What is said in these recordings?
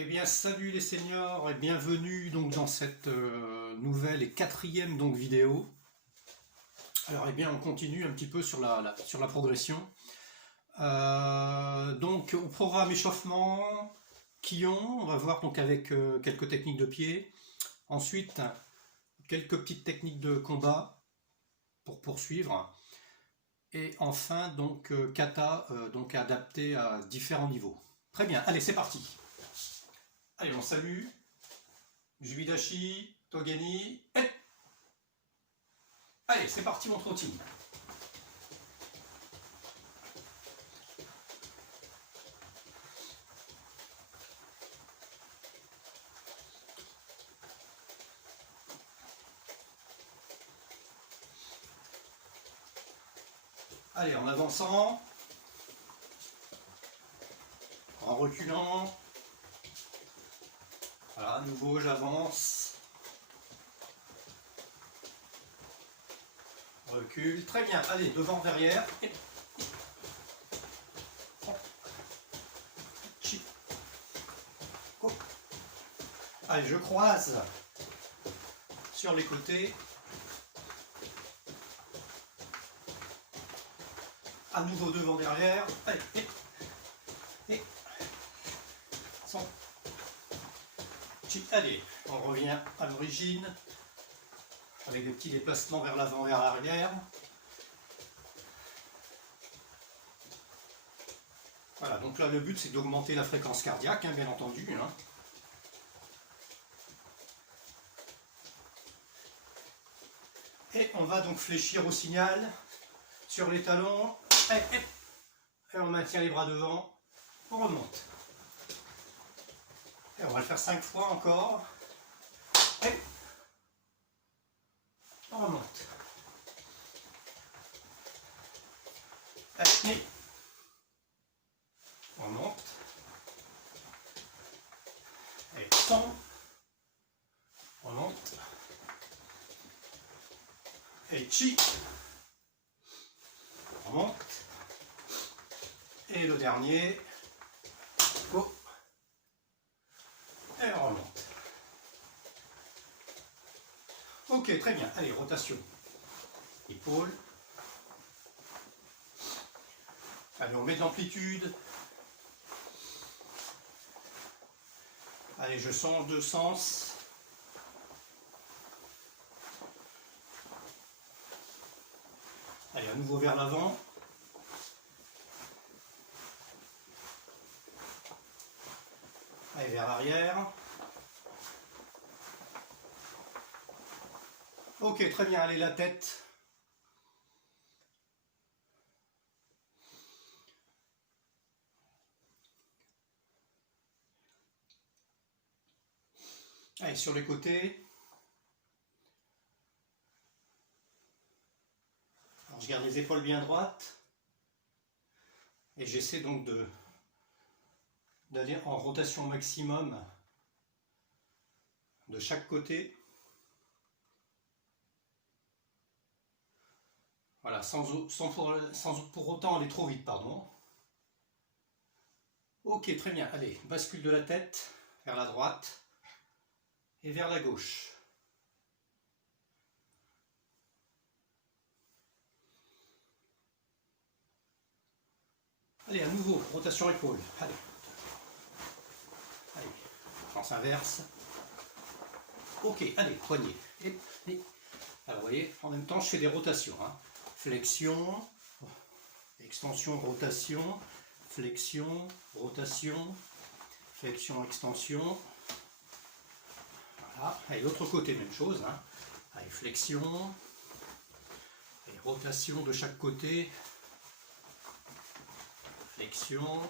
Eh bien, salut les seniors et bienvenue donc dans cette nouvelle et quatrième donc vidéo. Alors, eh bien, on continue un petit peu sur la progression. Donc, au programme échauffement, quillon, on va voir donc avec quelques techniques de pied. Ensuite, quelques petites techniques de combat pour poursuivre. Et enfin, donc, kata, donc adapté à différents niveaux. Très bien, allez, c'est parti. Allez, on salue. Jubidashi, Togeni, et... Allez, c'est parti mon trotting. Allez, en avançant, en reculant. Voilà, à nouveau j'avance. Recule, très bien. Allez, devant, derrière. Et... Allez, je croise sur les côtés. À nouveau devant, derrière. Allez, et... Allez, on revient à l'origine avec des petits déplacements vers l'avant, vers l'arrière. Voilà, donc là le but c'est d'augmenter la fréquence cardiaque, hein, bien entendu. Hein. Et on va donc fléchir au signal sur les talons. Et on maintient les bras devant, on remonte. Et on va le faire 5 fois encore. Et on remonte. Et on remonte. Et on remonte. Et chi. On remonte. Et le dernier. Go. Et on remonte. Ok, très bien. Allez, rotation. Épaule. Allez, on met de l'amplitude. Allez, je change de sens. Allez, à nouveau vers l'avant. Allez, vers l'arrière. Ok, très bien. Allez, la tête. Allez, sur les côtés. Alors, je garde les épaules bien droites. Et j'essaie donc d'aller en rotation maximum de chaque côté. Voilà, sans pour autant aller trop vite, pardon. Ok, très bien. Allez, bascule de la tête vers la droite et vers la gauche. Allez, à nouveau, rotation épaule. Allez. Allez, sens inverse. Ok, allez, poignet. Et... Alors, vous voyez, en même temps, je fais des rotations. Hein. Flexion, extension, rotation, flexion, rotation, flexion, extension. Voilà. Et l'autre côté, même chose. Hein. Allez, flexion, et rotation de chaque côté. Flexion,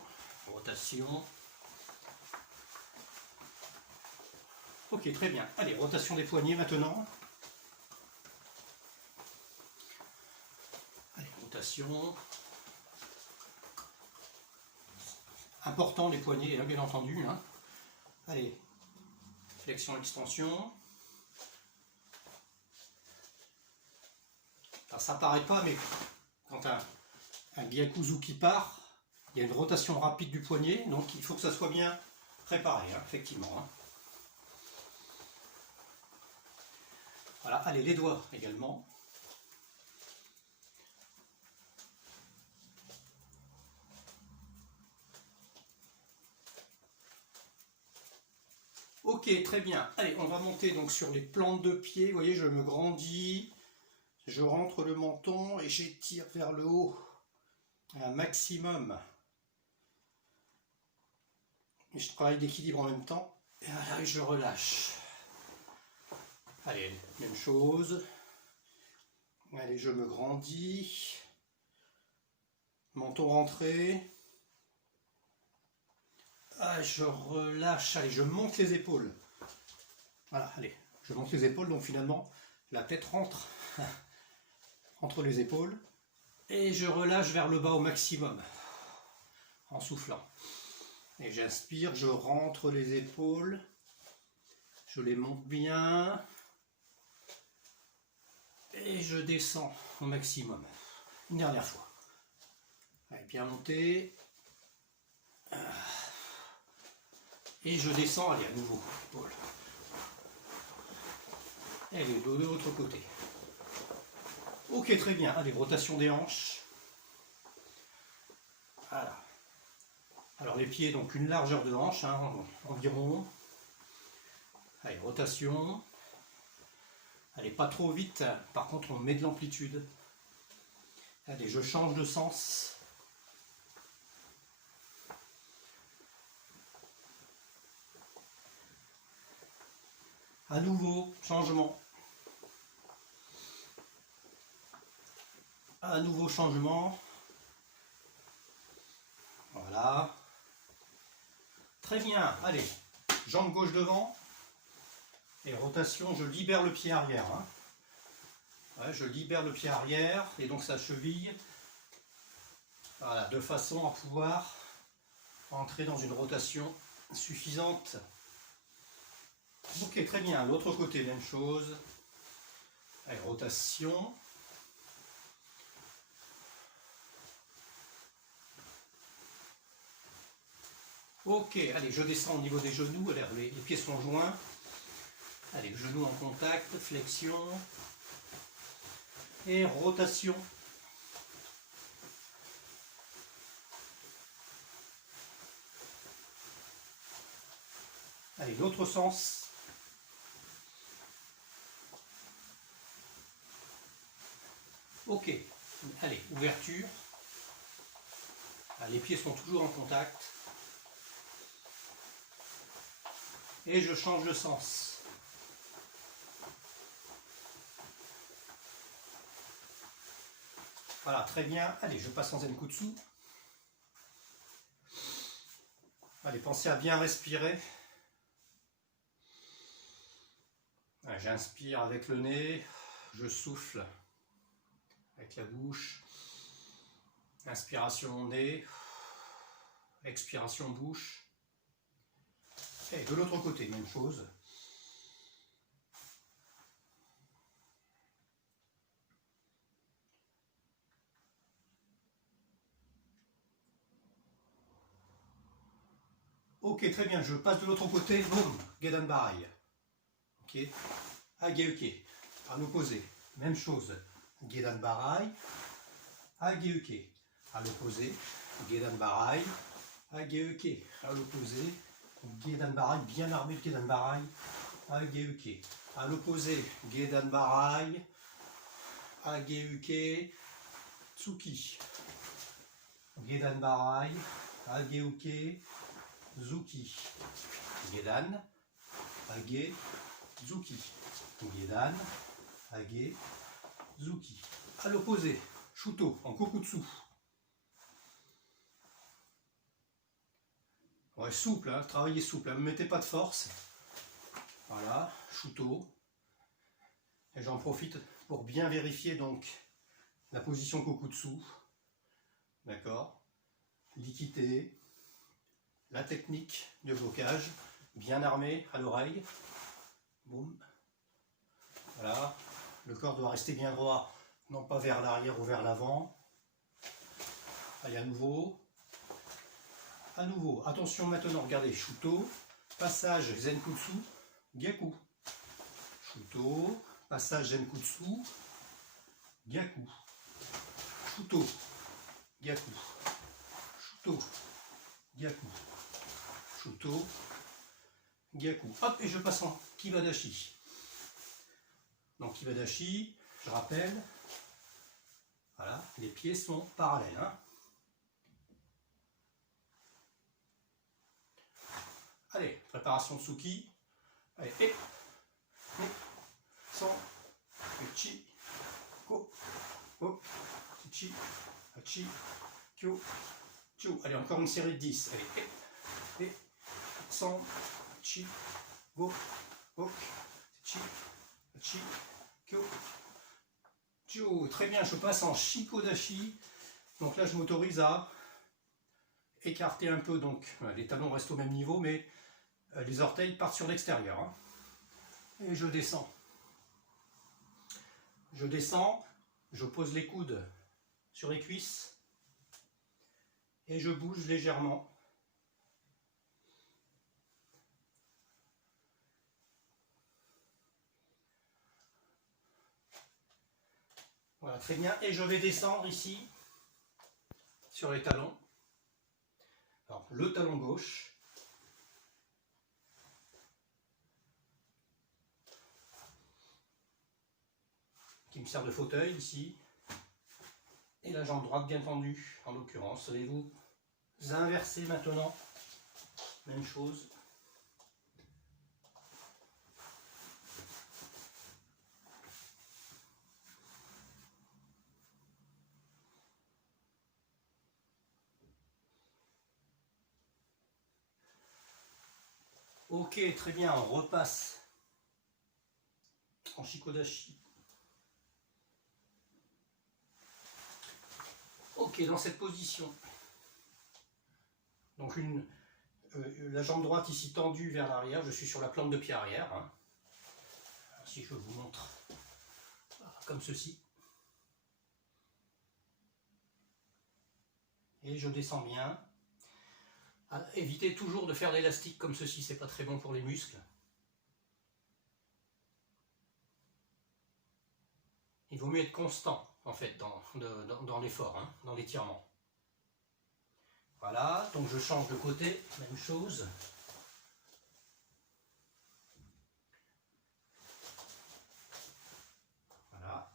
rotation. Ok, très bien. Allez, rotation des poignets maintenant. Allez, rotation. Important les poignets, hein, bien entendu. Hein. Allez, flexion, extension. Alors ça paraît pas, mais quand un Gyakuzu qui part, il y a une rotation rapide du poignet, donc il faut que ça soit bien préparé, hein, effectivement. Hein. Voilà, allez, les doigts également. Ok, très bien. Allez, on va monter donc sur les plantes de pied. Vous voyez, je me grandis, je rentre le menton et j'étire vers le haut un maximum. Et je travaille d'équilibre en même temps. Et je relâche. Allez, même chose. Allez, je me grandis. Menton rentré. Ah, je relâche. Allez, je monte les épaules. Voilà, allez, je monte les épaules. Donc finalement, la tête rentre entre les épaules. Et je relâche vers le bas au maximum. En soufflant. Et j'inspire, je rentre les épaules. Je les monte bien. Et je descends au maximum. Une dernière fois. Allez, bien monté. Et je descends, allez, à nouveau. Épaule. Et le dos de l'autre côté. Ok, très bien. Allez, rotation des hanches. Voilà. Alors les pieds, donc une largeur de hanche, hein, environ. Allez, rotation. Allez, pas trop vite. Par contre, on met de l'amplitude. Allez, je change de sens. À nouveau, changement. À nouveau, changement. Voilà. Très bien. Allez, jambe gauche devant. Et rotation, je libère le pied arrière. Hein. Ouais, je libère le pied arrière et donc sa cheville. Voilà, de façon à pouvoir entrer dans une rotation suffisante. Ok, très bien. L'autre côté, même chose. Allez, rotation. Ok, allez, je descends au niveau des genoux. Allez, les pieds sont joints. Allez, genoux en contact, flexion. Et rotation. Allez, l'autre sens. Ok, allez, ouverture. Les pieds sont toujours en contact. Et je change de sens. Voilà, très bien. Allez, je passe en Zenkutsu. Allez, pensez à bien respirer. J'inspire avec le nez, je souffle avec la bouche. Inspiration nez, expiration bouche. Et de l'autre côté, même chose. Ok, très bien, je passe de l'autre côté, boum, Gedan Barai. Ok, Ageuke, à l'opposé, même chose, Gedan Barai, Ageuke, à l'opposé, Gedan Barai, Ageuke, à l'opposé, Gedan Barai, bien armé le Gedan Barai, Ageuke, à l'opposé, Gedan Barai, Ageuke, Tsuki, Gedan Barai, Ageuke, Zuki, Gedan, Age, Zuki, Gedan, Age, Zuki. À l'opposé, Shuto en Kokutsu. Ouais, souple, hein, travaillez souple, ne mettez pas de force. Voilà, Shuto. Et j'en profite pour bien vérifier donc la position Kokutsu. D'accord. L'équité, la technique de blocage, bien armé à l'oreille. Boum. Voilà. Le corps doit rester bien droit, non pas vers l'arrière ou vers l'avant. Allez, à nouveau. À nouveau. Attention maintenant, regardez, Shuto. passage Zenkutsu, Gyaku. Shuto, passage Zenkutsu, Gyaku. Shuto, Gyaku. Shuto, Gyaku. Shuto, Gyaku. Hop, et je passe en Kibadashi. Donc Kibadashi, je rappelle, voilà, les pieds sont parallèles. Hein. Allez, préparation Tsuki. Allez, et, son, chi, ko, ho, chi, hachi, kyo, kyo. Allez, encore une série de 10. Allez, et, son, chi, go, ho, chi, hachi, kyo, kyo. Très bien, je passe en Shikodashi. Donc là, je m'autorise à écarter un peu, donc les talons restent au même niveau, mais les orteils partent sur l'extérieur. Hein. Et je descends. Je descends, je pose les coudes sur les cuisses et je bouge légèrement. Voilà, très bien. Et je vais descendre ici sur les talons. Alors, le talon gauche. Qui me sert de fauteuil ici. Et la jambe droite bien tendue, en l'occurrence. Allez-vous inverser maintenant. Même chose. Ok, très bien, on repasse en Shikodashi. Ok, dans cette position, donc la jambe droite ici tendue vers l'arrière, je suis sur la plante de pied arrière. Hein. Alors, si je vous montre, comme ceci. Et je descends bien. Évitez toujours de faire l'élastique comme ceci, c'est pas très bon pour les muscles. Il vaut mieux être constant en fait dans l'effort, hein, dans l'étirement. Voilà, donc je change de côté, même chose. Voilà.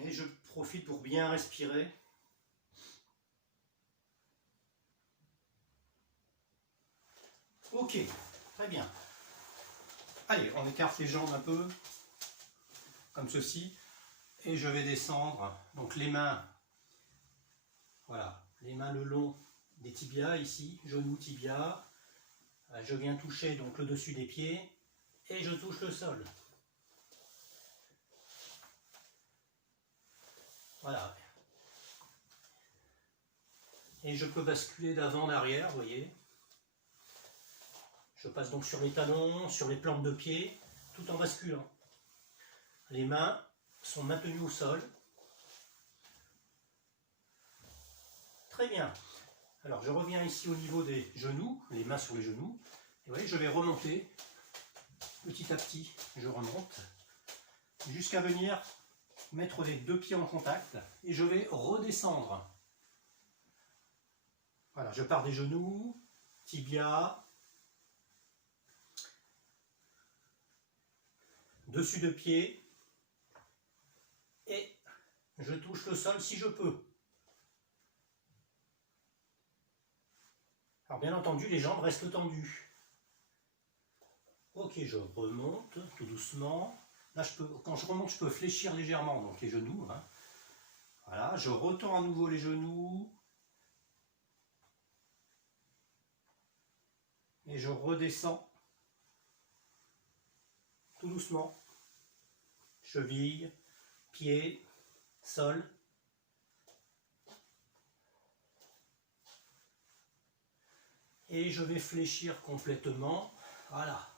Et je profite pour bien respirer. Ok, très bien. Allez, on écarte les jambes un peu, comme ceci, et je vais descendre. Donc les mains, voilà, les mains le long des tibias ici, genou, tibia. Je viens toucher donc le dessus des pieds et je touche le sol. Voilà. Et je peux basculer d'avant, d'arrière, vous voyez. Je passe donc sur les talons, sur les plantes de pied, tout en basculant. Les mains sont maintenues au sol. Très bien. Alors je reviens ici au niveau des genoux, les mains sur les genoux. Et vous voyez, je vais remonter petit à petit. Je remonte jusqu'à venir mettre les deux pieds en contact. Et je vais redescendre. Voilà, je pars des genoux, tibia, dessus de pied, et je touche le sol si je peux. Alors bien entendu, les jambes restent tendues. Ok, je remonte tout doucement. Là, quand je remonte, je peux fléchir légèrement donc les genoux. Hein. Voilà, je retends à nouveau les genoux. Et je redescends tout doucement. Cheville, pied, sol. Et je vais fléchir complètement, voilà,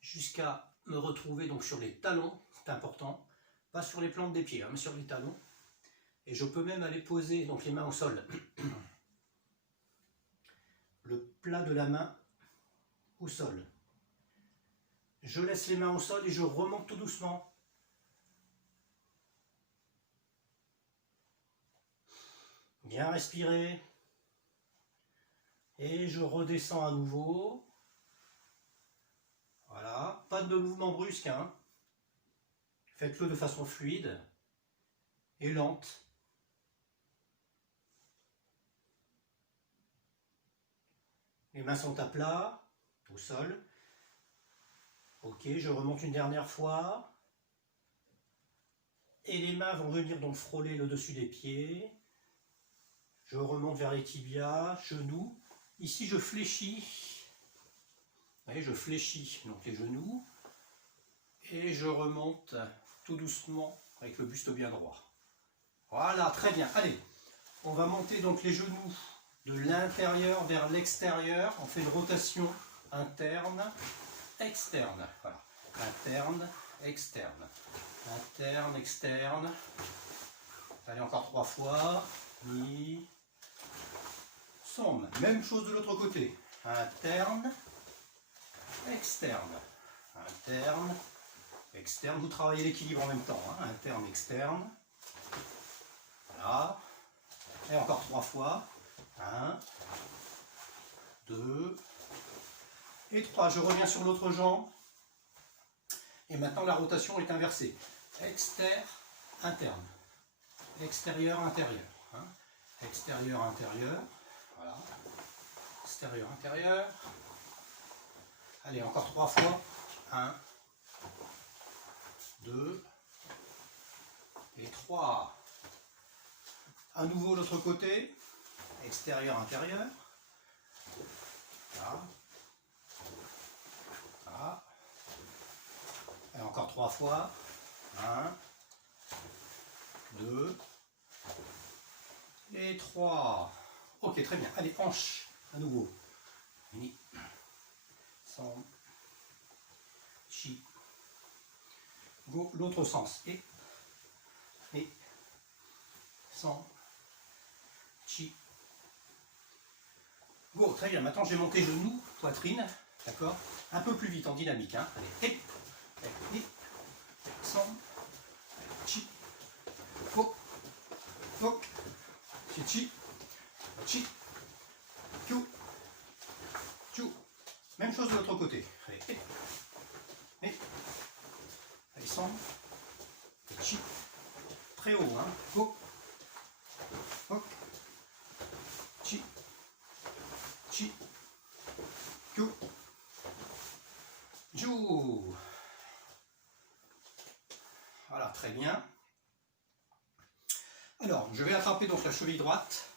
jusqu'à me retrouver donc sur les talons, c'est important, pas sur les plantes des pieds, hein, mais sur les talons. Et je peux même aller poser donc les mains au sol. Le plat de la main au sol. Je laisse les mains au sol et je remonte tout doucement. Bien respirer. Et je redescends à nouveau. Voilà, pas de mouvement brusque, hein. Faites-le de façon fluide et lente. Les mains sont à plat, au sol. Ok, je remonte une dernière fois. Et les mains vont venir donc frôler le dessus des pieds. Je remonte vers les tibias, genoux. Ici, je fléchis. Vous voyez, je fléchis donc les genoux. Et je remonte tout doucement avec le buste bien droit. Voilà, très bien. Allez, on va monter donc les genoux de l'intérieur vers l'extérieur. On fait une rotation interne, externe. Voilà. Interne, externe. Interne, externe. Allez, encore 3 fois. Mi. Sombre. Même chose de l'autre côté. Interne, externe. Interne, externe. Vous travaillez l'équilibre en même temps. Hein. Interne, externe. Voilà. Et encore 3 fois. 1, 2 et 3. Je reviens sur l'autre jambe. Et maintenant la rotation est inversée. Extérieur, interne. Extérieur, intérieur. Hein. Extérieur, intérieur. Voilà. Extérieur, intérieur. Allez, encore 3 fois. 1, 2 et 3. À nouveau l'autre côté. Extérieur, intérieur. Voilà. Voilà. Et encore 3 fois. 1, 2 et 3. Ok, très bien. Allez, hanche. À nouveau. Ni. Sans. Chi. Go. L'autre sens. Et. Sans. Chi. Go. Très bien. Maintenant, j'ai monté genoux, poitrine. D'accord. Un peu plus vite en dynamique. Hein. Allez. Et. Sans. Chi. Go. Go. Chi. Chi. Chi. Kyu. Chu. Même chose de l'autre côté. Allez. Et. Allez, sans. Chi. Très haut. Hein. Go. Go. Chi. Chi. Kyu. Jou. Voilà, très bien. Alors, je vais attraper donc la cheville droite.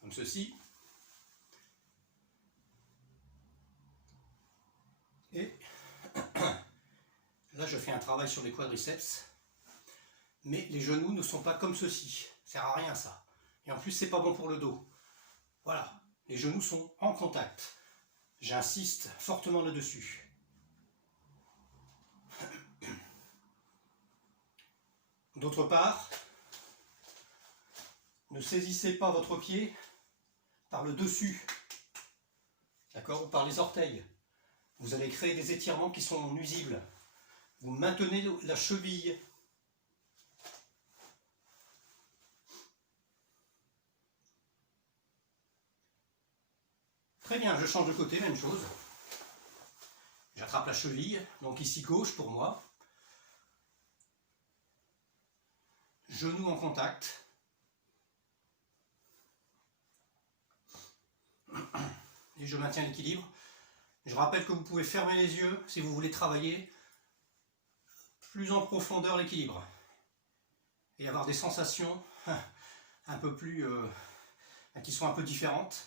Comme ceci. Et là, je fais un travail sur les quadriceps. Mais les genoux ne sont pas comme ceci. Ça sert à rien, ça. Et en plus, c'est pas bon pour le dos. Voilà. Les genoux sont en contact. J'insiste fortement là-dessus. D'autre part, ne saisissez pas votre pied par le dessus, d'accord, ou par les orteils. Vous allez créer des étirements qui sont nuisibles. Vous maintenez la cheville. Très bien, je change de côté, même chose. J'attrape la cheville, donc ici gauche pour moi. Genoux en contact. Et je maintiens l'équilibre. Je rappelle que vous pouvez fermer les yeux si vous voulez travailler plus en profondeur l'équilibre. Et avoir des sensations un peu plus... qui sont un peu différentes,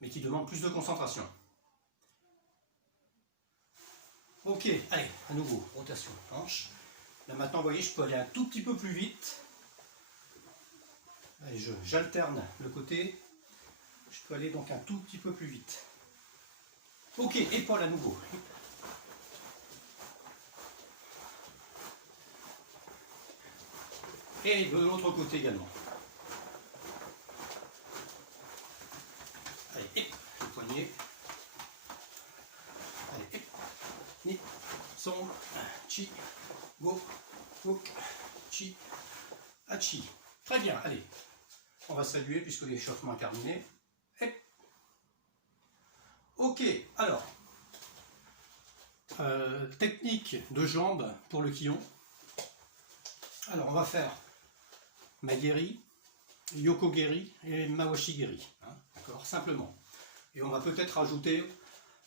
mais qui demandent plus de concentration. Ok, allez, à nouveau, rotation, hanche. Là maintenant, vous voyez, je peux aller un tout petit peu plus vite. Allez, j'alterne le côté. Je peux aller donc un tout petit peu plus vite. Ok, épaule à nouveau. Et de l'autre côté également. Allez, hop, le poignet. Allez, hop, ni, son, chi, go, hook, chi, hachi. Très bien, allez. On va saluer puisque l'échauffement est terminé. Hop. Ok, alors. Technique de jambes pour le quillon. Alors on va faire Maigeri, Yokogeri et Mawashigeri, hein, d'accord, simplement. Et on va peut-être rajouter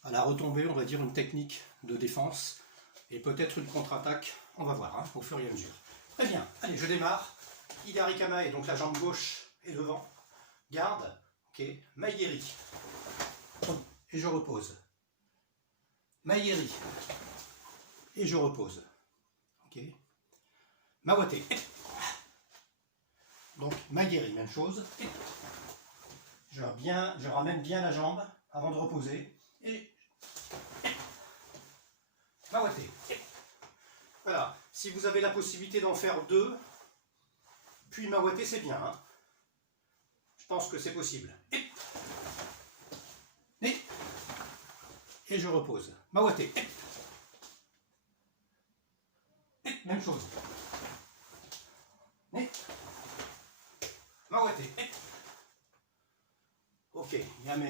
à la retombée, on va dire une technique de défense et peut-être une contre-attaque, on va voir, hein, au fur et à mesure. Très bien, allez, je démarre. Hidari Kamae, donc la jambe gauche est devant, garde, ok, Maigeri, et je repose. Maigeri, et je repose, ok. Mawate, donc Maigeri, même chose. Je ramène bien la jambe avant de reposer. Et Mawate. Voilà, si vous avez la possibilité d'en faire deux, puis Mawate, c'est bien. Hein. Je pense que c'est possible. Et je repose. Mawate. Même chose. Mawate. Ok, yame.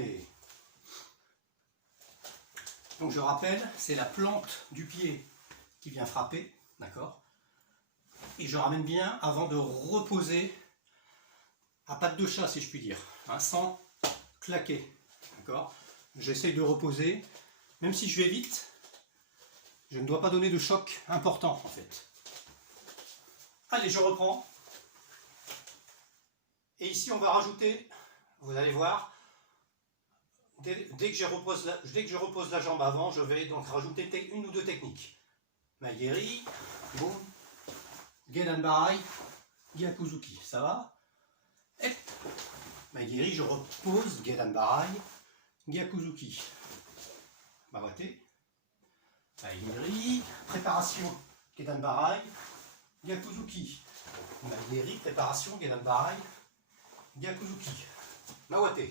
Donc je rappelle, c'est la plante du pied qui vient frapper, d'accord? Et je ramène bien avant de reposer à patte de chat, si je puis dire, hein, sans claquer, d'accord? J'essaye de reposer, même si je vais vite, je ne dois pas donner de choc important en fait. Allez, je reprends. Et ici, on va rajouter, vous allez voir, dès que je repose la jambe avant, je vais donc rajouter une ou deux techniques. Maigeri, boum, Gedanbarai, Gyakuzuki, ça va? Et Maigeri, je repose, Gedanbarai, Gyakuzuki. Mawate. Maigeri, préparation, Gedanbarai, Gyakuzuki. Maigeri, préparation, Gedanbarai, Gyakuzuki. Mawate.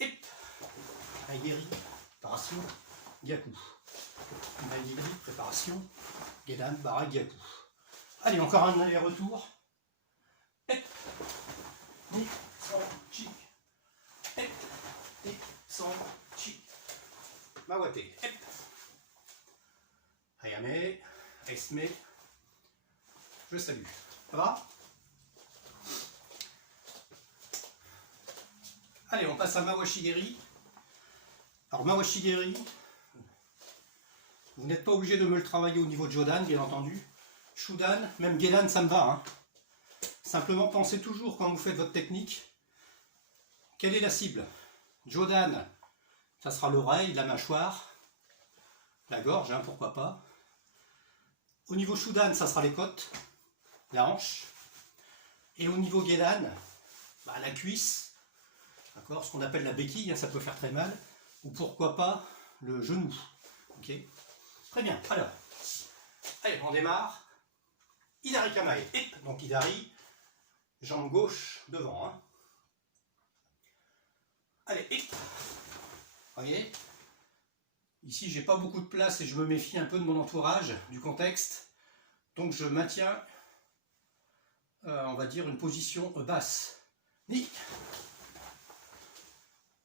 Hip. Maigeri, préparation, Gyaku. Maigeri, préparation, Gedanbarai, Gyaku. Allez, encore un aller-retour. Hip. Ni, son, chi. Hip. Ni, son, chi. Mawate. Hip. Ayame. Esme. Je salue. Ça va? Allez, on passe à Mawashigeri. Alors, Mawashigeri, vous n'êtes pas obligé de me le travailler au niveau de Jodan, bien entendu. Shudan, même Gedan, ça me va. Hein. Simplement, pensez toujours quand vous faites votre technique, quelle est la cible? Jodan, ça sera l'oreille, la mâchoire, la gorge, hein, pourquoi pas. Au niveau Shudan, ça sera les côtes, la hanche. Et au niveau Gedan, bah, la cuisse. D'accord, ce qu'on appelle la béquille, hein, ça peut faire très mal, ou pourquoi pas le genou. Ok, très bien. Alors, allez, on démarre. Hidari Kamae. Hip. Donc Hidari, jambe gauche devant. Hein. Allez, hip. Vous voyez, ici j'ai pas beaucoup de place et je me méfie un peu de mon entourage, du contexte. Donc je maintiens, on va dire, une position basse. Ni.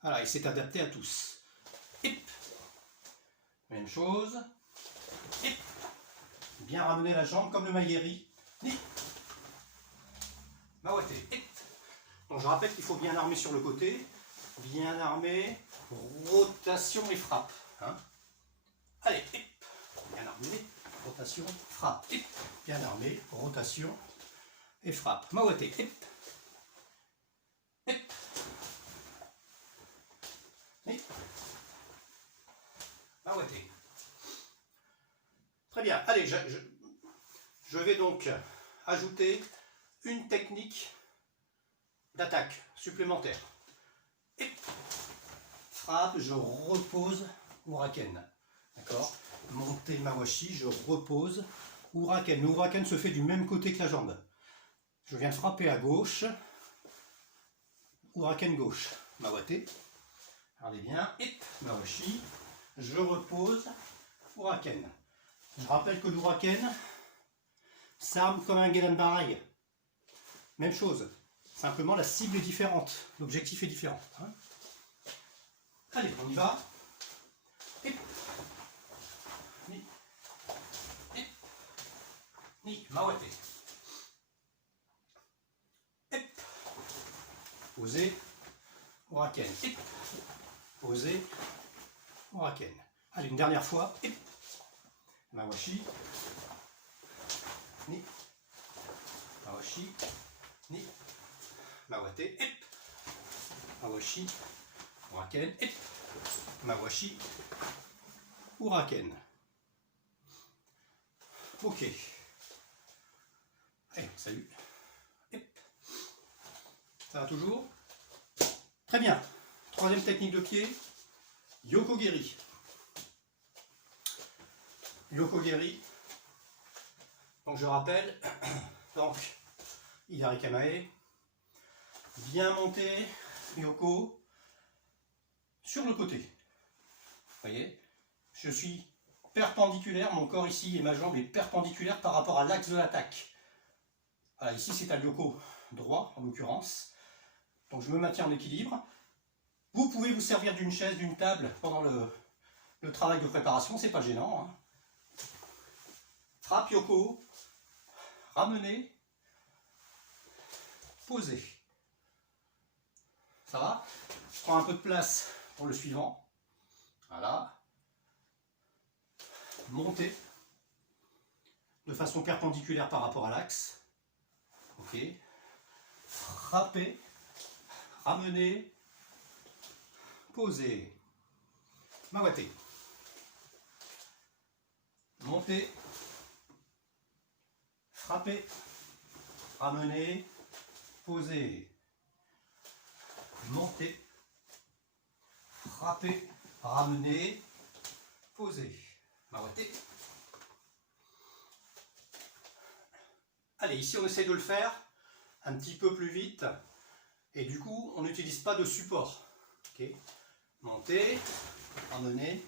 Voilà, et c'est adapté à tous. Hip. Même chose. Hip. Bien ramener la jambe comme le Maigeri. Ni. Mawate. Hip. Donc je rappelle qu'il faut bien armer sur le côté. Bien armé. Rotation et frappe. Hein. Allez, hip. Bien armé. Rotation, frappe. Hip. Bien armé. Rotation et frappe. Mawate. Hip. Hip. Mawate. Très bien. Allez, je vais donc ajouter une technique d'attaque supplémentaire. Et frappe, je repose Uraken. D'accord? Monter Mawashi, je repose Huraken. Le Huraken se fait du même côté que la jambe. Je viens de frapper à gauche. Huraken gauche. Mawate. Regardez bien. Et Mawashi. Je repose. Huraken. Je rappelle que l'Huraken s'arme comme un Gedan Barai. Même chose. Simplement la cible est différente. L'objectif est différent. Hein. Allez, on y va. Et ni. Et ni. Mawate. Et posez. Huraken. Et posez. Huraken. Allez, une dernière fois. Et Mawashi. Ni. Mawashi. Ni. Mawate. Et Mawashi. Huraken. Et Mawashi. Huraken. Ok. Allez, salut. Et ça va toujours? Très bien. Troisième technique de pied. Yokogeri. Yokogeri. Donc je rappelle, donc Hidari Kamae, bien monter, Yoko, sur le côté. Vous voyez, je suis perpendiculaire, mon corps ici et ma jambe est perpendiculaire par rapport à l'axe de l'attaque. Voilà, ici c'est un Yoko droit en l'occurrence. Donc je me maintiens en équilibre. Vous pouvez vous servir d'une chaise, d'une table pendant le travail de préparation, c'est pas gênant. Hein. Frappe Yoko, ramener, poser. Ça va? Je prends un peu de place pour le suivant. Voilà. Monter de façon perpendiculaire par rapport à l'axe. Ok. Frapper, ramener, poser. Mawate. Monter, frapper, ramener, poser. Monter, frapper, ramener, poser. Mawate. Allez, ici on essaie de le faire un petit peu plus vite et du coup on n'utilise pas de support. Ok. Monter, ramener,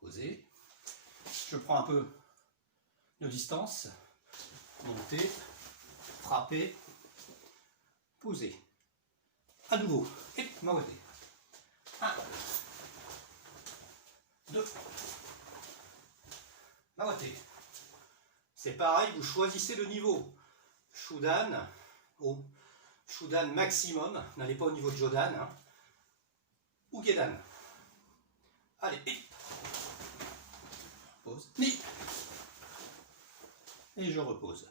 poser. Je prends un peu de distance. Monter, frapper, poser. À nouveau. Et Mawate. 1, 2, Mawate. C'est pareil, vous choisissez le niveau. Shudan, au Shudan maximum, n'allez pas au niveau de Jodan. Hein. Ou Gedan. Allez, et pose, ni. Et je repose.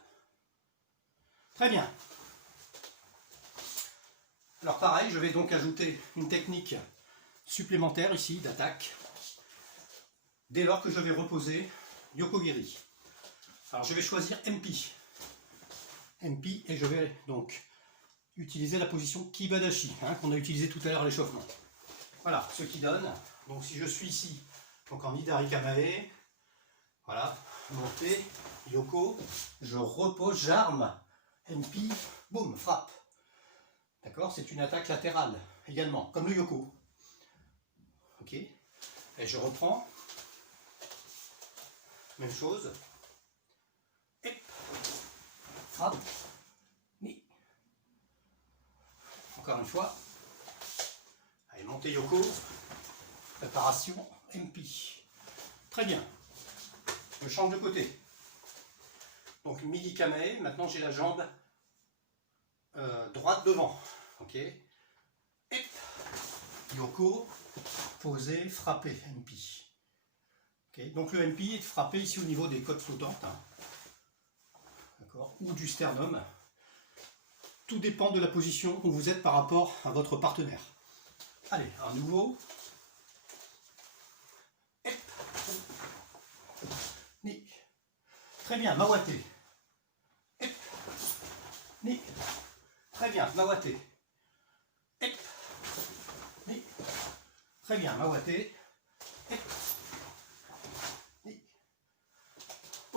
Très bien. Alors pareil, je vais donc ajouter une technique supplémentaire ici d'attaque dès lors que je vais reposer Yokogeri. Alors je vais choisir MP. MP et je vais donc utiliser la position Kibadashi hein, qu'on a utilisé tout à l'heure à l'échauffement. Voilà ce qui donne. Donc si je suis ici, donc en Hidari Kamae, voilà, montée, Yoko, je repose, j'arme, MP, boum, frappe. D'accord, c'est une attaque latérale également, comme le Yoko. Ok, et je reprends. Même chose. Et frappe. Ni. Encore une fois. Allez, montée Yoko. Préparation MP. Très bien. Je change de côté. Donc midi Kamae. Maintenant j'ai la jambe droite devant. Ok. Et Yoko. Poser, frapper MP. Okay. Donc le MP est frappé ici au niveau des côtes flottantes, hein. D'accord, ou du sternum. Tout dépend de la position où vous êtes par rapport à votre partenaire. Allez, à nouveau. Ep. Ni. Très bien, Mawate. Ep. Ni. Très bien, Mawate. Ep. Ni. Très bien, Mawate. Ep. Ni.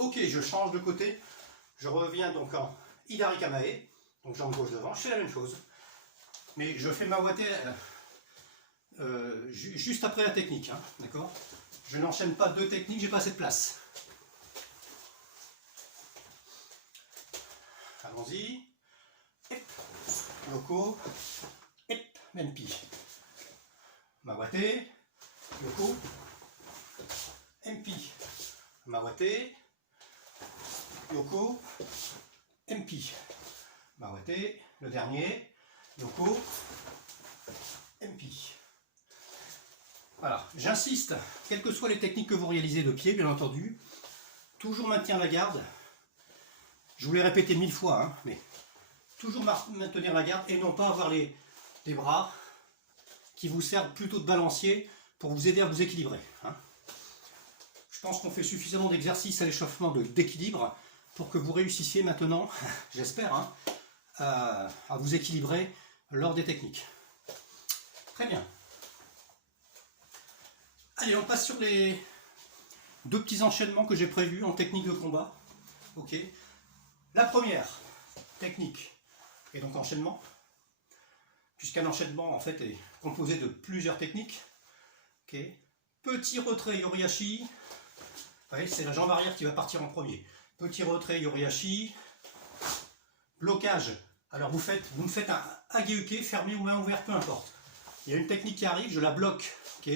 Ok, je change de côté. Je reviens donc en Hidari Kamae. Donc jambe gauche devant, je fais la même chose. Mais je fais ma Wate juste après la technique, hein, d'accord? Je n'enchaîne pas deux techniques, j'ai pas assez de place. Allons-y. Yoko. Menpi. Mawate. Yoko. Empi. Mawate. Yoko. Empi. Mawate. Le dernier. Yoko. Empi. Voilà, j'insiste, quelles que soient les techniques que vous réalisez de pied, bien entendu, toujours maintenir la garde. Je vous l'ai répété 1000 fois, hein, mais toujours maintenir la garde et non pas avoir des bras qui vous servent plutôt de balancier pour vous aider à vous équilibrer. Hein. Je pense qu'on fait suffisamment d'exercices à l'échauffement d'équilibre pour que vous réussissiez maintenant, j'espère, hein, à vous équilibrer lors des techniques. Très bien. Allez, on passe sur les deux petits enchaînements que j'ai prévus en technique de combat. Ok. La première technique est donc enchaînement, puisqu'un enchaînement en fait est composé de plusieurs techniques. Ok. Petit retrait Yoriashi. C'est la jambe arrière qui va partir en premier. Petit retrait Yoriashi. Blocage. Alors vous me faites un Ageuke fermé ou main ouverte, peu importe. Il y a une technique qui arrive, je la bloque. Ok.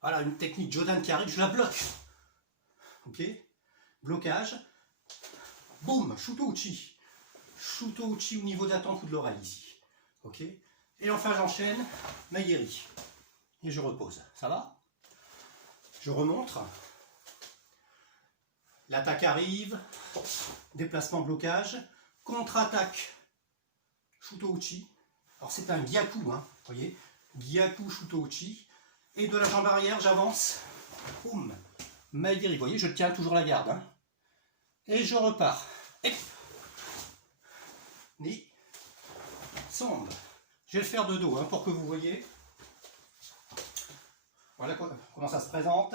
Voilà, une technique Jodan qui arrive, je la bloque. Ok. Blocage. Boum, Shuto Uchi. Shuto Uchi au niveau de la tempe ou de l'oreille ici. Ok. Et enfin j'enchaîne Maigiri. Et je repose. Ça va? Je remontre. L'attaque arrive. Déplacement blocage. Contre-attaque. Shuto Uchi. Alors c'est un Gyaku, hein. Vous voyez? Gyaku Shuto Uchi. Et de la jambe arrière, j'avance. Boum. Maigiri. Vous voyez, je tiens toujours la garde. Hein. Et je repars. Et ni. Sombre. Je vais le faire de dos hein, pour que vous voyez. Voilà comment ça se présente.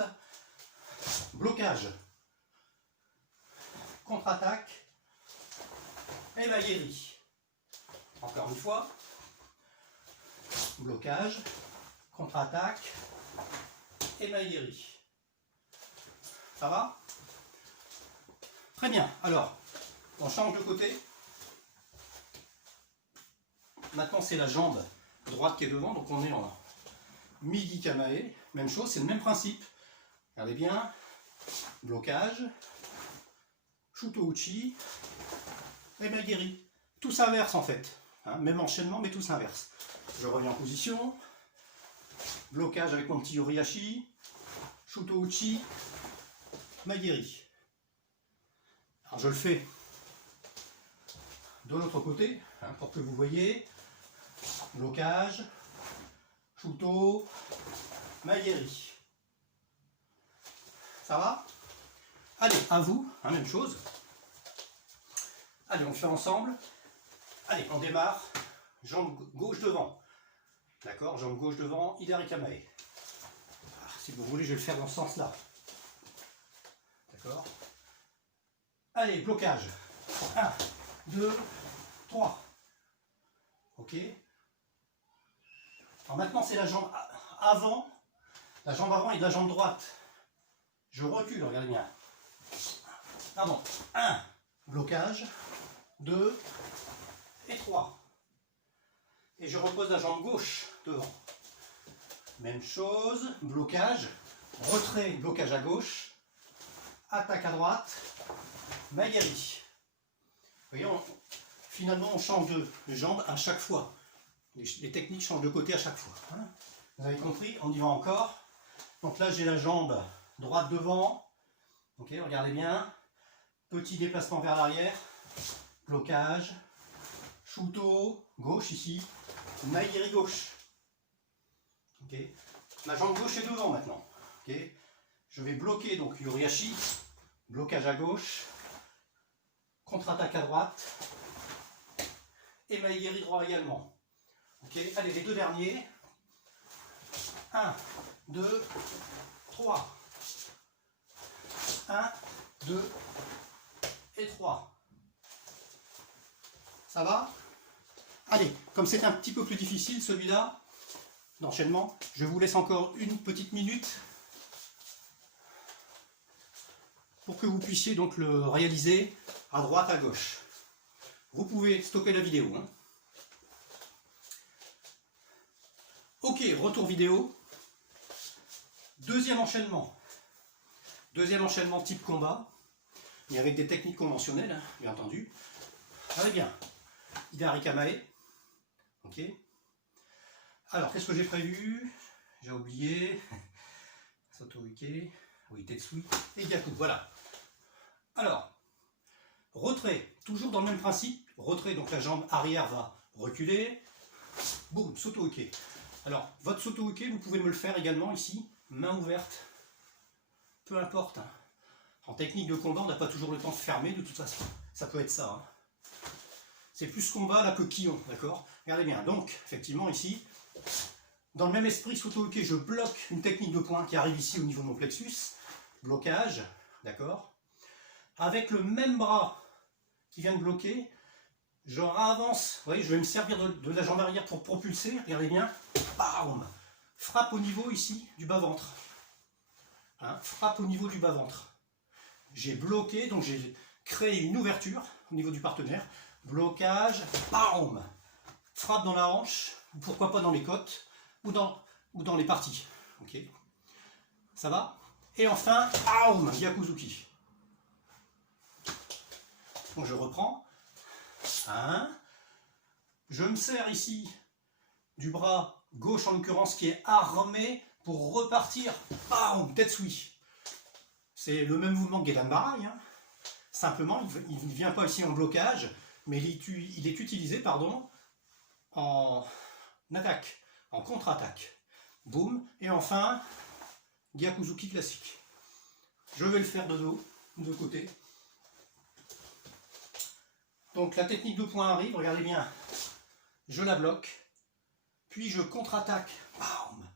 Blocage. Contre-attaque. Et Maigiri. Encore une fois. Blocage. Contre-attaque. Et Maigiri. Ça va? Très bien. Alors, on change de côté. Maintenant, c'est la jambe droite qui est devant. Donc, on est en Midi Kamae. Même chose, c'est le même principe. Regardez bien. Blocage. Shuto Uchi. Et Maigiri. Tout s'inverse en fait. Hein, même enchaînement, mais tout s'inverse. Je reviens en position. Blocage avec mon petit Yoriashi. Shuto Uchi. Maigiri. Alors je le fais de l'autre côté, hein, pour que vous voyez. Blocage. Shuto. Maigiri. Ça va? Allez, à vous, hein, même chose. Allez, on le fait ensemble. Allez, on démarre. Jambe gauche devant. D'accord, jambe gauche devant, Hidari Kamae. Si vous voulez, je vais le faire dans ce sens-là. D'accord. Allez, blocage. 1, 2, 3. Ok. Alors maintenant, c'est la jambe avant. La jambe avant et la jambe droite. Je recule, regardez bien. Pardon. 1, blocage. 2 et 3. Et je repose la jambe gauche devant. Même chose, blocage, retrait, blocage à gauche, attaque à droite, Maigiri. Vous voyez, finalement on change de jambe à chaque fois. Les techniques changent de côté à chaque fois. Hein. Vous avez compris? On y va encore. Donc là j'ai la jambe droite devant. Ok, regardez bien. Petit déplacement vers l'arrière. Blocage. Shuto, gauche ici. Maigiri gauche. Ok. Ma jambe gauche est devant maintenant. Ok. Je vais bloquer donc Yoriashi. Blocage à gauche. Contre-attaque à droite. Et Maigiri droit également. Ok. Allez, les deux derniers. 1, 2, 3. 1, 2, 3. Ça va? Allez, comme c'est un petit peu plus difficile celui-là, d'enchaînement, je vous laisse encore une petite minute pour que vous puissiez donc le réaliser à droite, à gauche. Vous pouvez stopper la vidéo. Hein. Ok, retour vidéo. Deuxième enchaînement. Deuxième enchaînement type combat, mais avec des techniques conventionnelles, hein, bien entendu. Allez bien. Ida Rikamae. Ok. Alors, qu'est-ce que j'ai prévu? J'ai oublié. Sotoike. Oui, Tetsui. Et Gyaku. Voilà. Alors, retrait. Toujours dans le même principe. Retrait, donc la jambe arrière va reculer. Boum, Sotoike. Alors, votre Sotoike, vous pouvez me le faire également ici. Main ouverte. Peu importe. Hein. En technique de combat, on n'a pas toujours le temps de fermer de toute façon. Ça peut être ça. Hein. C'est plus combat là que Kion, d'accord? Regardez bien. Donc, effectivement, ici, dans le même esprit, Sotoike, je bloque une technique de poing qui arrive ici au niveau de mon plexus. Blocage, d'accord? Avec le même bras qui vient de bloquer, je avance. Vous voyez, je vais me servir de la jambe arrière pour propulser. Regardez bien. Bam! Frappe au niveau ici du bas-ventre. Hein, frappe au niveau du bas-ventre. J'ai bloqué, donc j'ai créé une ouverture au niveau du partenaire. Blocage, bam! Frappe dans la hanche, ou pourquoi pas dans les côtes, ou dans les parties. Ok? Ça va? Et enfin, bam! Gyakuzuki. Donc je reprends. Hein, je me sers ici du bras gauche en l'occurrence qui est armé pour repartir. Bam! Tetsui. C'est le même mouvement que Gedanbarai. Hein. Simplement, il ne vient pas ici en blocage, mais il est utilisé en attaque, en contre-attaque. Boum. Et enfin, Gyakuzuki classique. Je vais le faire de dos, de côté. Donc la technique de poing arrive, regardez bien. Je la bloque, puis je contre-attaque. Bam!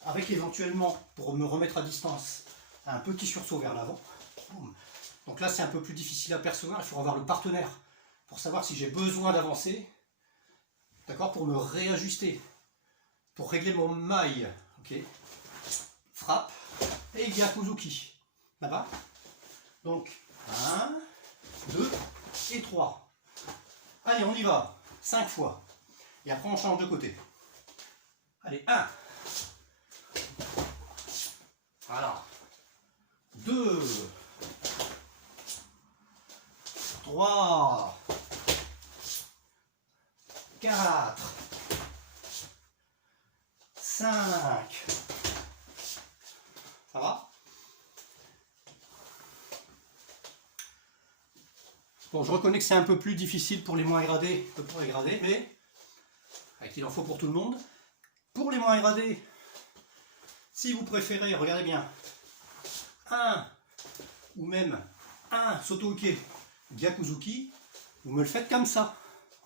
Avec éventuellement, pour me remettre à distance, un petit sursaut vers l'avant. Donc là, c'est un peu plus difficile à percevoir. Il faut avoir le partenaire pour savoir si j'ai besoin d'avancer. D'accord? Pour me réajuster. Pour régler mon maille. Ok? Frappe. Et Gyakuzuki. Là-bas. Donc, 1, 2 et 3. Allez, on y va. 5 fois. Et après, on change de côté. Allez, 1. Voilà. 2, 3, 4, 5. Ça va? Bon, je reconnais que c'est un peu plus difficile pour les moins gradés que pour les gradés, mais il en faut pour tout le monde. Pour les moins gradés, si vous préférez, regardez bien, 1 ou même 1 Sotoike Gyakuzuki, vous me le faites comme ça.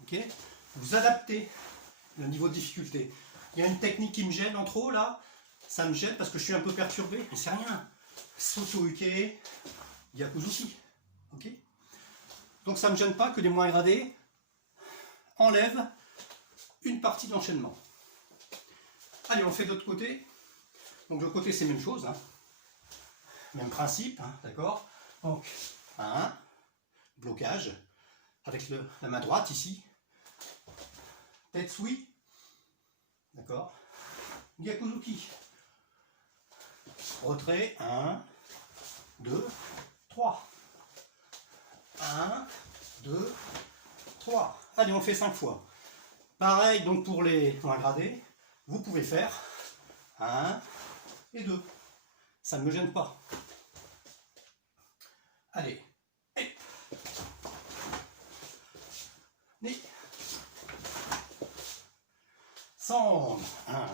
Okay, vous adaptez le niveau de difficulté. Il y a une technique qui me gêne en trop là, ça me gêne parce que je suis un peu perturbé, mais c'est rien. Sotoike Gyakuzuki. Ok. Donc ça ne me gêne pas que les moins gradés enlèvent une partie de l'enchaînement. Allez, on fait de l'autre côté. Donc de l'autre côté, c'est la même chose. Hein. Même principe, hein, d'accord? Donc, 1, blocage, avec la main droite ici. Tetsui, d'accord? Gyakuzuki. Retrait, 1, 2, 3. 1, 2, 3. Allez, on fait 5 fois. Pareil, donc pour les moins gradés, vous pouvez faire 1 et 2. Ça ne me gêne pas. Allez. Et. Ni. Sand. 1.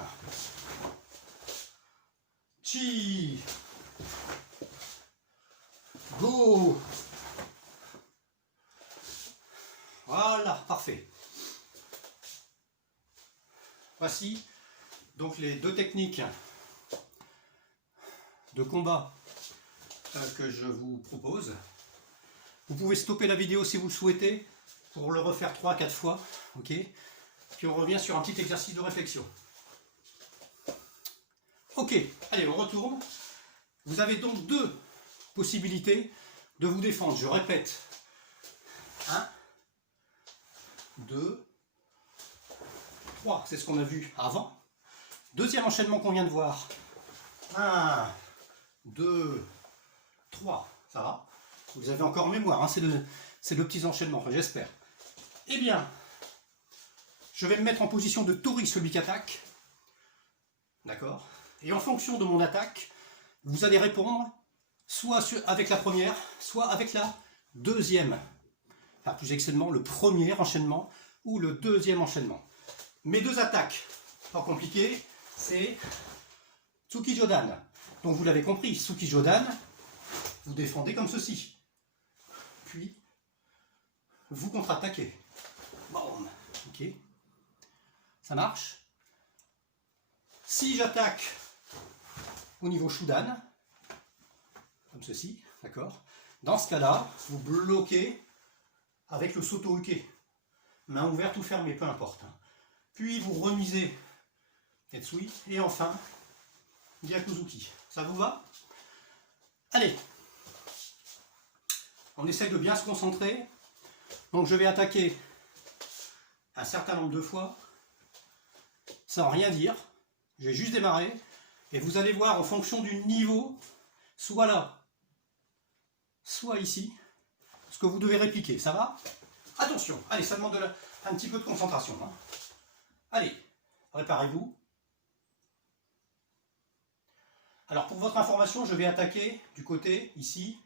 Chi. Go. Voilà, parfait. Voici donc les deux techniques de combat que je vous propose. Vous pouvez stopper la vidéo si vous le souhaitez pour le refaire 3-4 fois. Ok. Puis on revient sur un petit exercice de réflexion. Ok, allez, on retourne. Vous avez donc deux possibilités de vous défendre. Je répète. 1, 2, 3. C'est ce qu'on a vu avant. Deuxième enchaînement qu'on vient de voir. 1, 2, 3. Ça va? Vous avez encore en mémoire, hein, c'est de petits enchaînements, enfin, j'espère. Eh bien, je vais me mettre en position de tori, celui qui attaque. D'accord? Et en fonction de mon attaque, vous allez répondre soit avec la première, soit avec la deuxième. Enfin, plus exactement, le premier enchaînement ou le deuxième enchaînement. Mes deux attaques, pas compliquées, c'est Tsuki Jodan. Donc vous l'avez compris, Tsuki Jodan, vous défendez comme ceci. Puis, vous contre-attaquez. Boum. Ok. Ça marche. Si j'attaque au niveau Shudan, comme ceci, d'accord. Dans ce cas-là, vous bloquez avec le Soto Uke. Main ouverte ou fermée, peu importe. Puis vous remisez Etsui. Et enfin, Gyakuzuki. Ça vous va? Allez. On essaye de bien se concentrer. Donc je vais attaquer un certain nombre de fois, sans rien dire. Je vais juste démarrer. Et vous allez voir en fonction du niveau, soit là, soit ici, ce que vous devez répliquer. Ça va? Attention, allez, ça demande un petit peu de concentration. Hein. Allez, préparez-vous. Alors pour votre information, je vais attaquer du côté, ici,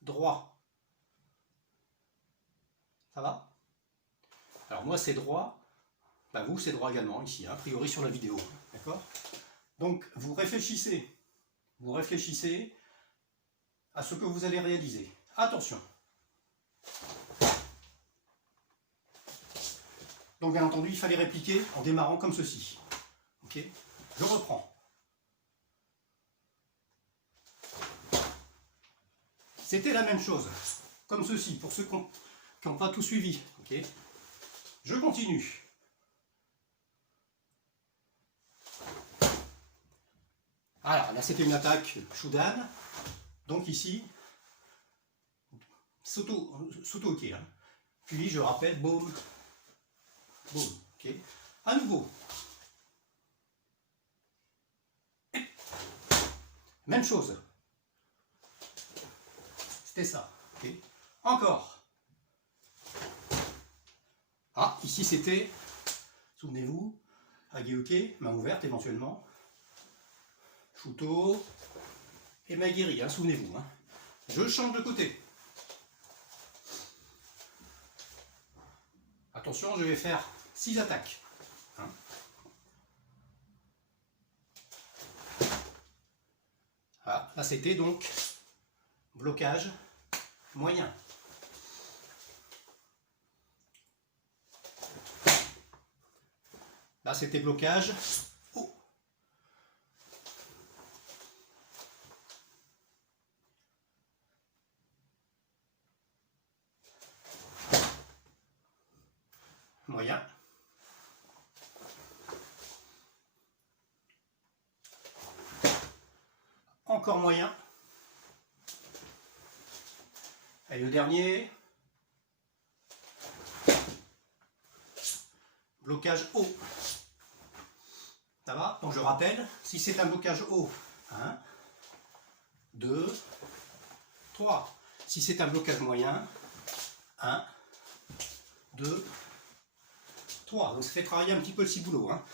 droit. Ça va? Alors moi c'est droit, ben vous c'est droit également ici, hein, a priori sur la vidéo. D'accord? Donc vous réfléchissez à ce que vous allez réaliser. Attention. Donc bien entendu, il fallait répliquer en démarrant comme ceci. Ok? Je reprends. C'était la même chose, comme ceci, pour ceux qui n'ont pas tout suivi. Okay. Je continue. Alors, là c'était une attaque Shudan. Donc ici, Soto ok. Hein. Puis je rappelle, boum, boum. Ok. À nouveau. Même chose. C'était ça. Okay. Encore. Ah, ici c'était, souvenez-vous, Hageuke, main ouverte éventuellement, Shuto et Magiri, hein, souvenez-vous. Hein. Je change de côté. Attention, je vais faire 6 attaques. Hein. Ah, là c'était donc blocage moyen. Là c'était blocage haut. Moyen. Encore moyen. Et le dernier. Blocage haut. Ça va? Donc je rappelle, si c'est un blocage haut, 1, 2, 3. Si c'est un blocage moyen, 1, 2, 3. Donc ça fait travailler un petit peu le ciboulot. Hein.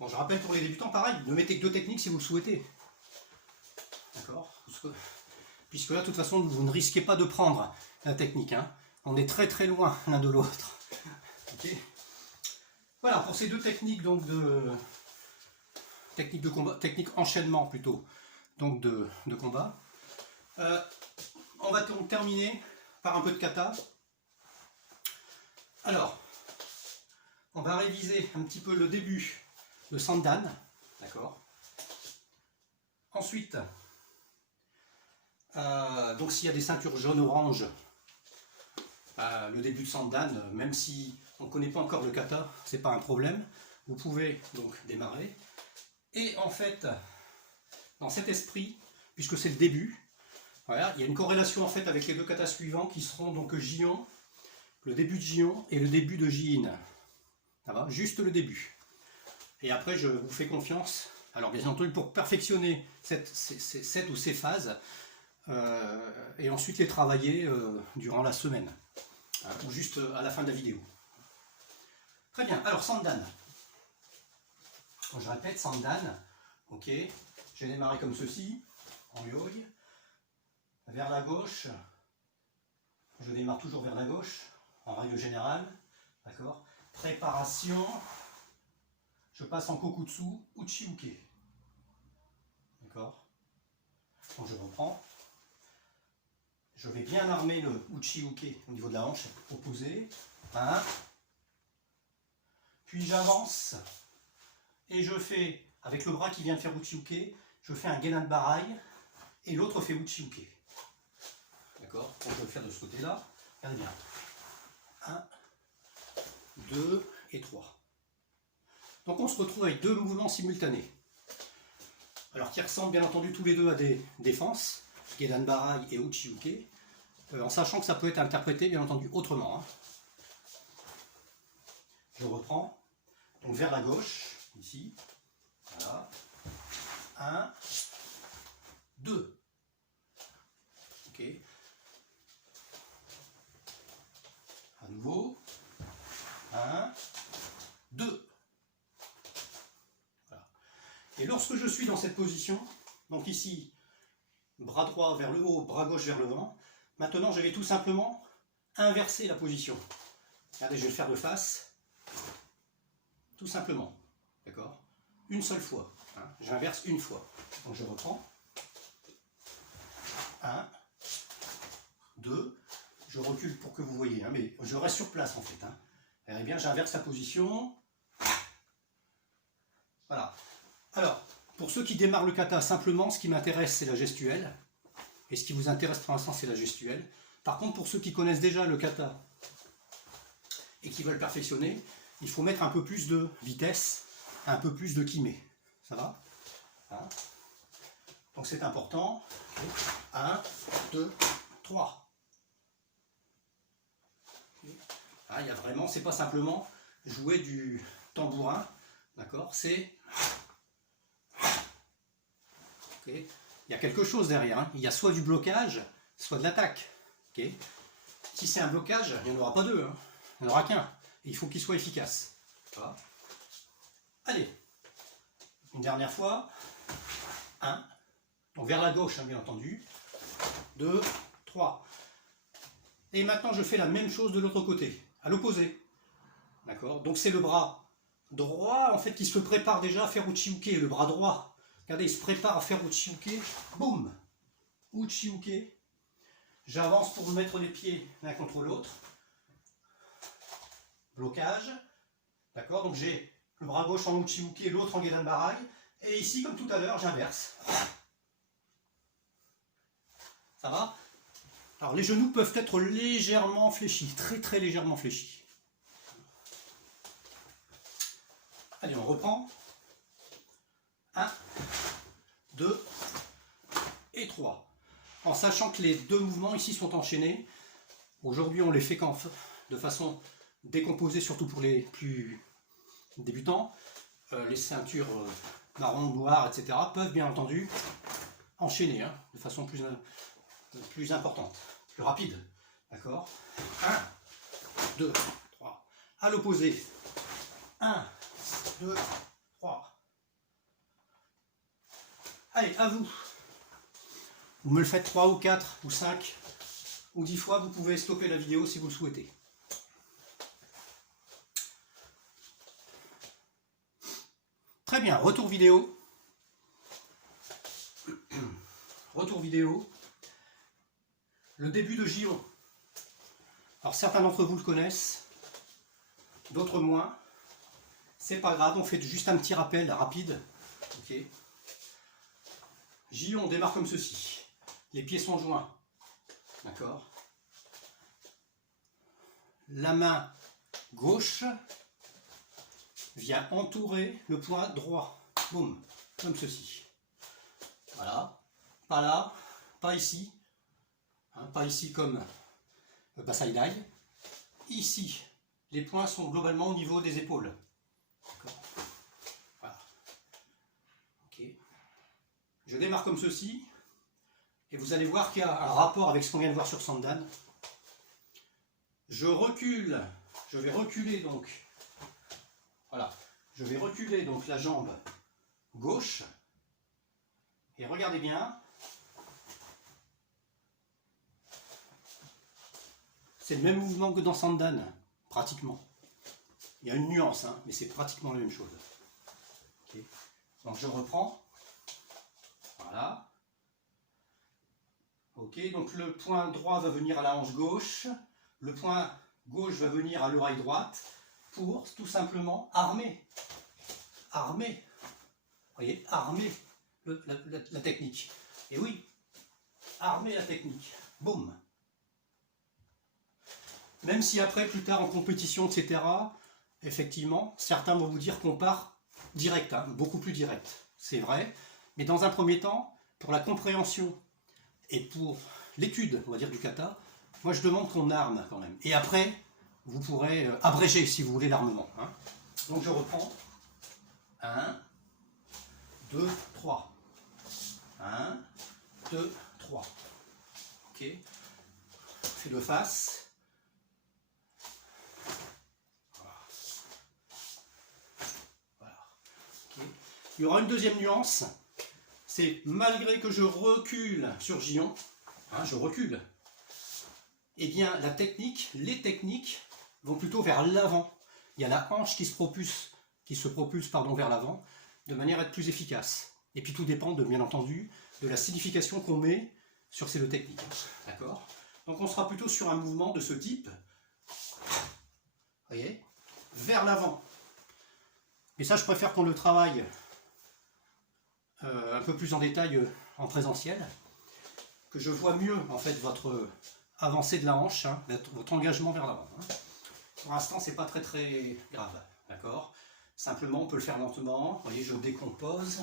Bon, je rappelle pour les débutants, pareil, ne mettez que 2 techniques si vous le souhaitez. D'accord? Puisque là, de toute façon, vous ne risquez pas de prendre la technique. Hein. On est très très loin l'un de l'autre. Okay. Voilà, pour ces deux techniques donc de combat, technique enchaînement plutôt, donc de combat. On va donc terminer par un peu de kata. Alors, on va réviser un petit peu le début de Sandan, d'accord. Ensuite, Donc s'il y a des ceintures jaune-orange, le début de Sandan, même si on ne connaît pas encore le kata, c'est pas un problème. Vous pouvez donc démarrer. Et en fait, dans cet esprit, puisque c'est le début, voilà, il y a une corrélation en fait avec les deux katas suivants qui seront donc Jion, le début de Jion et le début de Ji-In. Ça va, juste le début. Et après, je vous fais confiance. Alors bien entendu, pour perfectionner cette ou ces phases, et ensuite les travailler durant la semaine, ou juste à la fin de la vidéo. Très bien, alors Sandan. Je répète, Sandan, ok, j'ai démarré comme ceci, en yoi, vers la gauche, je démarre toujours vers la gauche, en règle générale, d'accord. Préparation, je passe en Kokutsu, Uchi-Uke, d'accord. Donc je reprends, je vais bien armer le Uchi-Uke au niveau de la hanche opposée, 1, puis j'avance, et je fais, avec le bras qui vient de faire Uchi-Uke, je fais un Genan Barai, et l'autre fait Uchi-Uke. D'accord. Je vais le faire de ce côté-là. Regardez bien. 1, 2 et 3. Donc on se retrouve avec deux mouvements simultanés. Alors qui ressemblent bien entendu tous les deux à des défenses, Genan Barai et Uchi-Uke, en sachant que ça peut être interprété bien entendu autrement. Hein. Je reprends, donc vers la gauche, ici, voilà, 1, 2, ok, à nouveau, 1, 2, voilà. Et lorsque je suis dans cette position, donc ici, bras droit vers le haut, bras gauche vers le bas, maintenant je vais tout simplement inverser la position. Regardez, je vais le faire de face, tout simplement, d'accord, une seule fois, hein. J'inverse une fois, donc je reprends, 1, 2, je recule pour que vous voyez, hein, mais je reste sur place en fait, hein. Eh bien, j'inverse la position, voilà. Alors, pour ceux qui démarrent le kata, simplement, ce qui m'intéresse, c'est la gestuelle, et ce qui vous intéresse pour l'instant, c'est la gestuelle. Par contre, pour ceux qui connaissent déjà le kata et qui veulent perfectionner, il faut mettre un peu plus de vitesse, un peu plus de kime. Ça va, hein. Donc c'est important. 1, 2, 3. Hein, il y a vraiment, c'est pas simplement jouer du tambourin, d'accord, c'est... Okay. Il y a quelque chose derrière, hein. Il y a soit du blocage, soit de l'attaque. Okay. Si c'est un blocage, il n'y en aura pas deux, hein. Il n'y en aura qu'un. Et il faut qu'il soit efficace. Voilà. Allez, une dernière fois. 1, donc vers la gauche, hein, bien entendu. 2, 3. Et maintenant, je fais la même chose de l'autre côté, à l'opposé. D'accord. Donc c'est le bras droit, en fait, qui se prépare déjà à faire Uchi-Uke, le bras droit. Regardez, il se prépare à faire Uchi-Uke. Boum, Uchi-Uke. J'avance pour mettre les pieds l'un contre l'autre. Blocage. D'accord, donc j'ai le bras gauche en Uchi-Uke et l'autre en Genan Barai. Et ici, comme tout à l'heure, j'inverse. Ça va? Alors les genoux peuvent être légèrement fléchis, très très légèrement fléchis. Allez, on reprend. 1, 2 et 3. En sachant que les deux mouvements ici sont enchaînés. Aujourd'hui, on les fait de façon décomposée, surtout pour les plus débutants. Les ceintures marron, noir, etc. peuvent bien entendu enchaîner, hein, de façon plus importante, plus rapide. D'accord. 1, 2, 3. À l'opposé. 1, 2, 3. Allez, à vous. Vous me le faites 3 ou 4 ou 5 ou 10 fois, vous pouvez stopper la vidéo si vous le souhaitez. Très bien, retour vidéo. Retour vidéo. Le début de Jion. Alors certains d'entre vous le connaissent, d'autres moins. C'est pas grave, on fait juste un petit rappel rapide. Ok. Jion démarre comme ceci. Les pieds sont joints. D'accord? La main gauche vient entourer le poing droit. Boum, comme ceci. Voilà. Pas là, pas ici. Hein, pas ici comme Basaidai. Ici, les poings sont globalement au niveau des épaules. Voilà. Ok. Je démarre comme ceci. Et vous allez voir qu'il y a un rapport avec ce qu'on vient de voir sur Sandan. Je recule. Je vais reculer donc. Voilà. Je vais reculer donc la jambe gauche. Et regardez bien. C'est le même mouvement que dans Sandan, pratiquement. Il y a une nuance, hein, mais c'est pratiquement la même chose. Okay. Donc je reprends. Voilà. Ok, donc le poing droit va venir à la hanche gauche. Le poing gauche va venir à l'oreille droite pour tout simplement armer. Armer. Vous voyez, armer la technique. Et oui, armer la technique. Boum. Même si après, plus tard en compétition, etc., effectivement, certains vont vous dire qu'on part direct, hein, beaucoup plus direct. C'est vrai. Mais dans un premier temps, pour la compréhension et pour l'étude, on va dire, du kata, moi je demande qu'on arme quand même. Et après, vous pourrez abréger si vous voulez l'armement. Hein. Donc je reprends. 1, 2, 3. 1, 2, 3. Ok. Fais de face. Il y aura une deuxième nuance, c'est malgré que je recule sur Gion, hein, je recule, eh bien la technique, les techniques vont plutôt vers l'avant. Il y a la hanche qui se propulse vers l'avant, de manière à être plus efficace. Et puis tout dépend, bien entendu, de la signification qu'on met sur ces deux techniques. D'accord? Donc on sera plutôt sur un mouvement de ce type, voyez, vers l'avant. Et ça, je préfère qu'on le travaille un peu plus en détail en présentiel, que je vois mieux en fait votre avancée de la hanche, hein, votre engagement vers l'avant. Hein. Pour l'instant, c'est pas très grave, d'accord? Simplement, on peut le faire lentement. Vous voyez, je décompose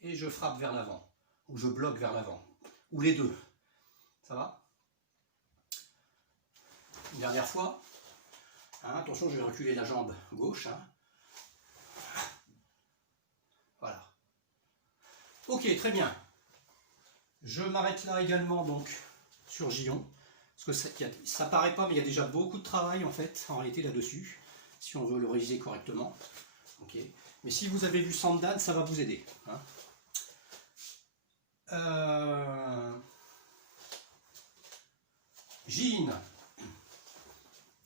et je frappe vers l'avant, ou je bloque vers l'avant, ou les deux. Ça va? Une dernière fois. Hein, attention, je vais reculer la jambe gauche. Hein. Voilà. Ok, très bien. Je m'arrête là également donc sur Gion. Parce que ça paraît pas, mais il y a déjà beaucoup de travail en fait, en réalité là-dessus, si on veut le réaliser correctement. Ok. Mais si vous avez vu Sandan, ça va vous aider. Hein. Jin.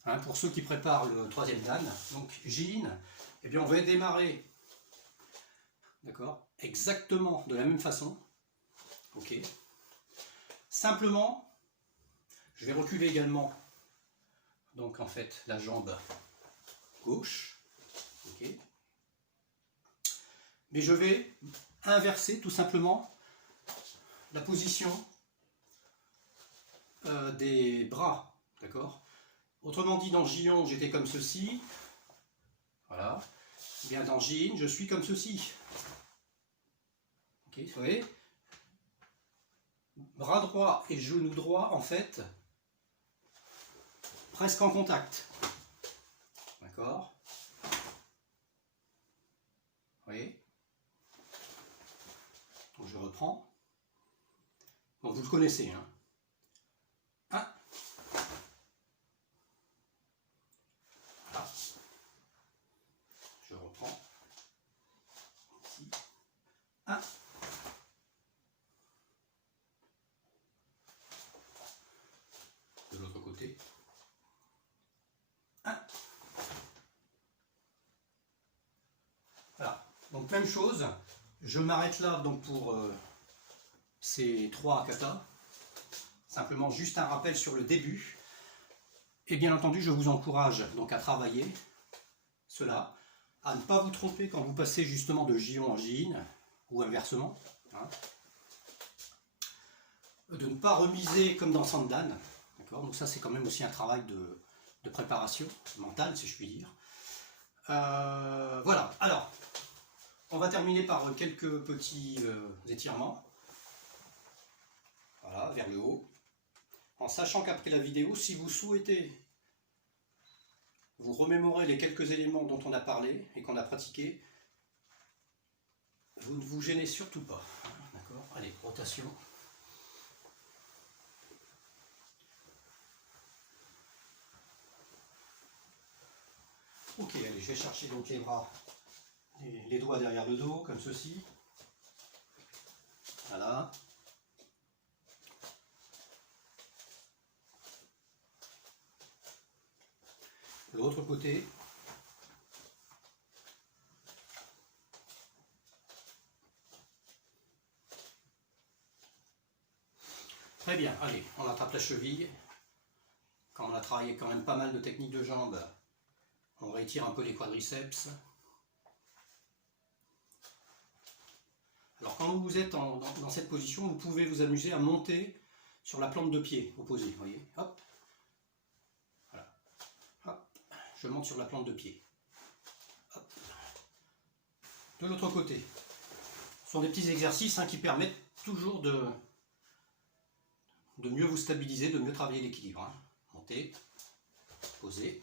Hein, pour ceux qui préparent le troisième dan, donc Jin, eh bien on va démarrer. D'accord? Exactement de la même façon. Ok. Simplement, je vais reculer également, donc en fait, la jambe gauche. Ok. Mais je vais inverser tout simplement la position des bras. D'accord? Autrement dit, dans Gion, j'étais comme ceci. Voilà. Bien dans Jin, je suis comme ceci. Ok, vous voyez, bras droit et genou droit, en fait, presque en contact. D'accord? Vous voyez? Donc je reprends. Donc vous le connaissez. Hein. 1. Voilà. Je reprends. Ici. 1. De l'autre côté. 1. Voilà. Donc même chose. Je m'arrête là donc pour ces 3 katas. Simplement juste un rappel sur le début. Et bien entendu, je vous encourage donc à travailler cela, à ne pas vous tromper quand vous passez justement de Gion en Jin, ou inversement. Hein. de ne pas remiser comme dans Sandan. D'accord, donc ça c'est quand même aussi un travail de préparation mentale, si je puis dire. Voilà, alors, on va terminer par quelques petits étirements. Voilà, vers le haut. En sachant qu'après la vidéo, si vous souhaitez vous remémorer les quelques éléments dont on a parlé et qu'on a pratiqué, vous ne vous gênez surtout pas. D'accord, allez, rotation. Ok, allez, je vais chercher donc les bras, les doigts derrière le dos, comme ceci. Voilà. De l'autre côté. Très bien, allez, on attrape la cheville. Quand on a travaillé quand même pas mal de techniques de jambes, on rétire un peu les quadriceps. Alors quand vous êtes dans cette position, vous pouvez vous amuser à monter sur la plante de pied opposée. Vous voyez, hop, voilà, hop, je monte sur la plante de pied. Hop. De l'autre côté, ce sont des petits exercices qui permettent toujours de mieux vous stabiliser, de mieux travailler l'équilibre. Monter, poser.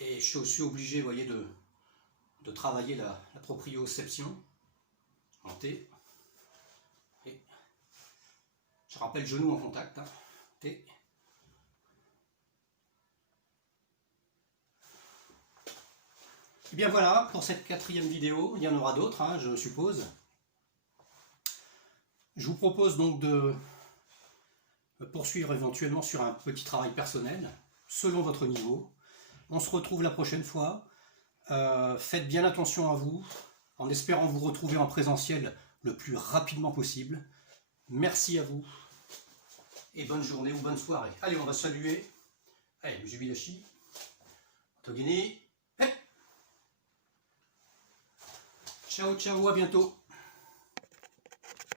Et je suis aussi obligé, vous voyez, de travailler la proprioception. Monter. Et je rappelle genou en contact. Et bien voilà, pour cette 4e vidéo, il y en aura d'autres, je suppose. Je vous propose donc de poursuivre éventuellement sur un petit travail personnel, selon votre niveau. On se retrouve la prochaine fois. Faites bien attention à vous, en espérant vous retrouver en présentiel le plus rapidement possible. Merci à vous, et bonne journée ou bonne soirée. Allez, on va saluer. Allez, Mujubilashi, Togini. Ciao, ciao, à bientôt.